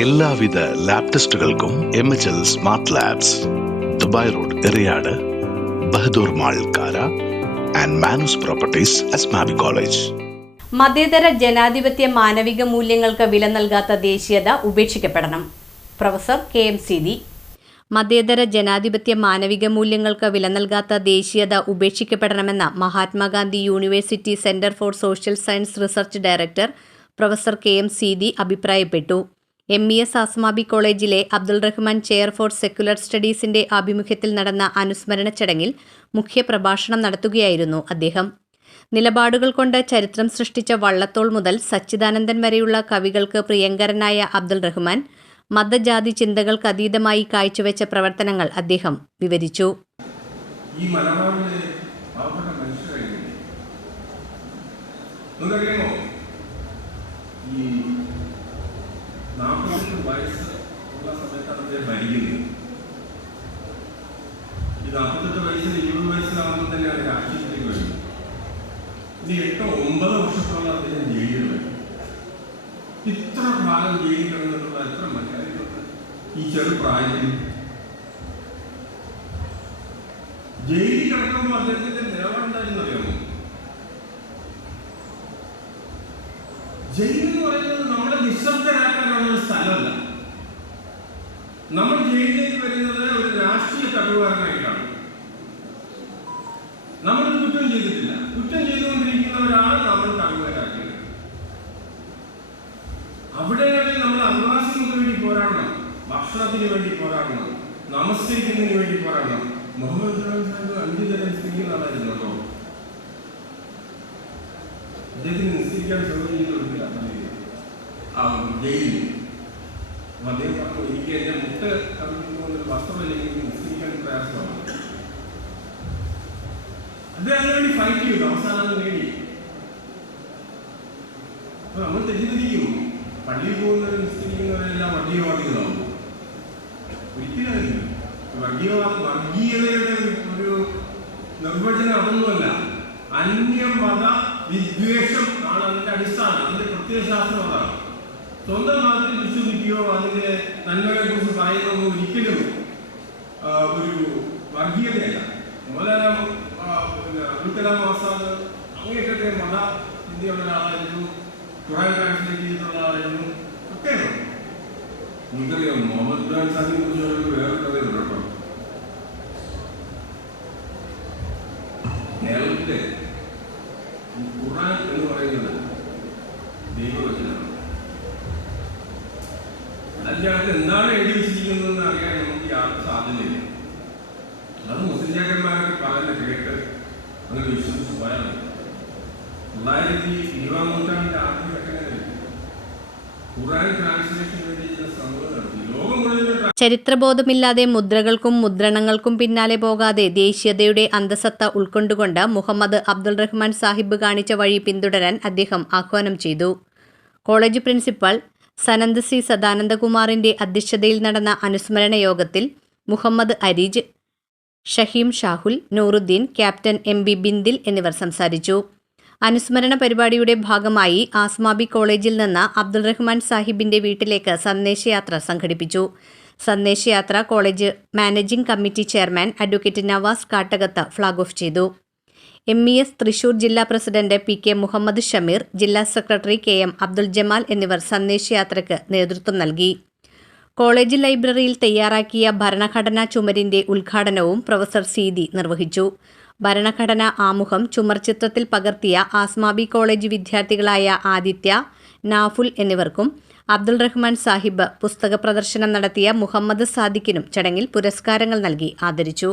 എല്ലാവിധ lab ടെസ്റ്റുകൾക്കും M H L smart labs Dubai road Eriyad Bahadur mall Kara and Manus properties Asmabi college മതേതര ജനാധിപത്യ മാനവിക മൂല്യങ്ങൾക്ക് വില നൽകാത്ത ദേശീയത ഉപേക്ഷിക്കപ്പെടണം. Professor K M Seethi. മതേതര ജനാധിപത്യ മാനവിക മൂല്യങ്ങൾക്ക് വില നൽകാത്ത ദേശീയത ഉപേക്ഷിക്കപ്പെടണമെന്ന Mahatma Gandhi university centre for social science research director professor K M Seethi അഭിപ്രായപ്പെട്ടു. എം ഇ എസ് ആസ്മാബി കോളേജിലെ Abdul Rahman chair for secular സ്റ്റഡീസിന്റെ ആഭിമുഖ്യത്തിൽ നടന്ന അനുസ്മരണ ചടങ്ങിൽ മുഖ്യപ്രഭാഷണം നടത്തുകയായിരുന്നു അദ്ദേഹം. നിലപാടുകൾ കൊണ്ട് ചരിത്രം സൃഷ്ടിച്ച വള്ളത്തോൾ മുതൽ സച്ചിദാനന്ദൻ വരെയുള്ള കവികൾക്ക് പ്രിയങ്കരനായ അബ്ദുൾ റഹ്മാൻ മതജാതി ചിന്തകൾക്ക് അതീതമായി കാഴ്ചവെച്ച പ്രവർത്തനങ്ങൾ അദ്ദേഹം വിവരിച്ചു. ഈ ഈ നാൽപ്പത്തെട്ട് വയസ്സ് ഉള്ള സമയത്താണ് അദ്ദേഹം മരിക്കുന്നത്. ഈ നാൽപ്പത്തെട്ട് വയസ്സിൽ ഇരുപത് വയസ്സിലാകുമ്പോൾ തന്നെയാണ് രാഷ്ട്രീയത്തിലേക്ക് വരുന്നത് ഇനി എട്ടോ ഒമ്പത് വർഷത്തോളം അദ്ദേഹം ജയിലിൽ ഇത്ര കാലം ജയിലിൽ കിടന്നിട്ടുള്ള എത്ര മലയാളികളുണ്ട് ഈ ചെറുപ്രായത്തിൽ ജയിലിൽ കിടക്കുമ്പോൾ അദ്ദേഹത്തിന്റെ നിലപാടുണ്ടായിരുന്നു അറിയാമോ? ജയിൽ എന്ന് പറയുന്നത് നമ്മളെ നമ്മൾ ജയിലിലേക്ക് വരുന്നത് ഒരു രാഷ്ട്രീയ തടവുകാരനായിട്ടാണ്. നമ്മൾ കുറ്റം ചെയ്തിട്ടില്ല. കുറ്റം ചെയ്തുകൊണ്ടിരിക്കുന്നവരാണ് നമ്മൾ തടവുകാരാക്കിയത് അവിടെയാണെങ്കിൽ നമ്മൾ അവകാശങ്ങൾക്ക് വേണ്ടി പോരാടണം. ഭക്ഷണത്തിന് വേണ്ടി പോരാടണം. നമസ്കരിക്കുന്നതിന് വേണ്ടി പോരാടണം. മുഹമ്മദ് സാഹിബ് അഞ്ചു തരം നിസ്കരിക്കുന്ന ആളായിരുന്നു കേട്ടോ. അദ്ദേഹത്തിന് നിസ്കരിക്കാൻ സൗകര്യം കൊടുക്കില്ല ജയിലിൽ. അദ്ദേഹം എനിക്ക് എന്റെ മുട്ട് കവിഞ്ഞുകൊണ്ട് ഒരു വസ്ത്രമില്ലെങ്കിൽ എനിക്ക് നിസ്കരിക്കാൻ പ്രയാസമാണ് അതിനുവേണ്ടി ഫൈറ്റ് ചെയ്തു അവസാനം അത് നേടി. അപ്പൊ നമ്മൾ തെറ്റിദ്ധരിക്കും. പള്ളിയിൽ പോകുന്നവരും നിസ്കരിക്കുന്നവരെല്ലാം വർഗീയവാദികളാവും. ഒരിക്കലും വർഗീയവാദം വർഗീയതയുടെ ഒരു നിർവചനം അതൊന്നുമല്ല അന്യമത വിദ്വേഷം ആണ് അതിന്റെ അടിസ്ഥാനം. അതിന്റെ പ്രത്യയശാസ്ത്രം അതാണ്. സ്വന്തം മതത്തിൽ വിശ്വസിക്കുകയോ അതിന്റെ നന്മകളെ കുറിച്ച് പറയുന്നതോ ഒരിക്കലും ഒരു അങ്ങേറ്റത്തെ മത ചിന്തയുള്ള ഒരാളായിരുന്നു ഖുറാൻ ട്രാൻസ്ലേറ്റ് ചെയ്തിട്ടുള്ള ആളായിരുന്നു ഒക്കെയാണ് നിങ്ങൾക്കറിയാം മുഹമ്മദ് ഖുറാൻ സാഹിബിനെ കുറിച്ച് പറയുമ്പോൾ വേറെ കഥയുണ്ട് കേട്ടോ. കേരളത്തിലെ ഖുറാൻ എന്ന് പറയുന്നത് ദൈവവചനമാണ്. അതിനകത്ത് എന്താണ് എഴുതി വെച്ചിരിക്കുന്നതെന്ന് അറിയാൻ നമുക്ക് യാതൊരു സാധ്യതയില്ല. അത് മുസ്ലിം ചാക്കന്മാരൊക്കെ പറയുന്ന കേട്ട് അങ്ങനെ വിശ്വസിച്ച് പോയാൽ മതി. തൊള്ളായിരത്തി ഇരുപതാം നൂറ്റാണ്ടിന്റെ ആദ്യഘട്ടങ്ങളിൽ ഖുറാൻ ട്രാൻസ്ലേഷന് ചരിത്രബോധമില്ലാതെ മുദ്രകൾക്കും മുദ്രണങ്ങൾക്കും പിന്നാലെ പോകാതെ ദേശീയതയുടെ അന്തസത്ത ഉൾക്കൊണ്ടുകൊണ്ട് മുഹമ്മദ് അബ്ദുൾ റഹ്മാൻ സാഹിബ് കാണിച്ച വഴി പിന്തുടരാൻ അദ്ദേഹം ആഹ്വാനം ചെയ്തു. കോളേജ് പ്രിൻസിപ്പൽ സനന്ദ് സി സദാനന്ദകുമാറിന്റെ അധ്യക്ഷതയിൽ നടന്ന അനുസ്മരണ യോഗത്തിൽ Muhammad Areej Shaheem Shahul Nooruddin captain M B Bindil എന്നിവർ സംസാരിച്ചു. അനുസ്മരണ പരിപാടിയുടെ ഭാഗമായി ആസ്മാബി കോളേജിൽ നിന്ന് അബ്ദുൾ റഹ്മാൻ സാഹിബിന്റെ വീട്ടിലേക്ക് സന്ദേശയാത്ര സംഘടിപ്പിച്ചു. സന്ദേശയാത്ര college managing committee chairman advocate Navas Kattakath flag off ചെയ്തു. എം ഇ എസ് തൃശൂർ ജില്ലാ president P K Muhammad Shameer ജില്ലാ secretary K M Abdul Jamal എന്നിവർ സന്ദേശയാത്രയ്ക്ക് നേതൃത്വം നൽകി. കോളേജ് ലൈബ്രറിയിൽ തയ്യാറാക്കിയ ഭരണഘടനാ ചുമരിന്റെ ഉദ്ഘാടനവും പ്രൊഫസർ സീതി നിർവഹിച്ചു. ഭരണഘടനാ ആമുഖം ചുമർചിത്രത്തിൽ പകർത്തിയ ആസ്മാബി കോളേജ് വിദ്യാർത്ഥികളായ ആദിത്യ നാഫുൽ എന്നിവർക്കും അബ്ദുൾ റഹ്മാൻ സാഹിബ് പുസ്തക പ്രദർശനം നടത്തിയ മുഹമ്മദ് സാദിഖിനും ചടങ്ങിൽ പുരസ്കാരങ്ങൾ നൽകി ആദരിച്ചു.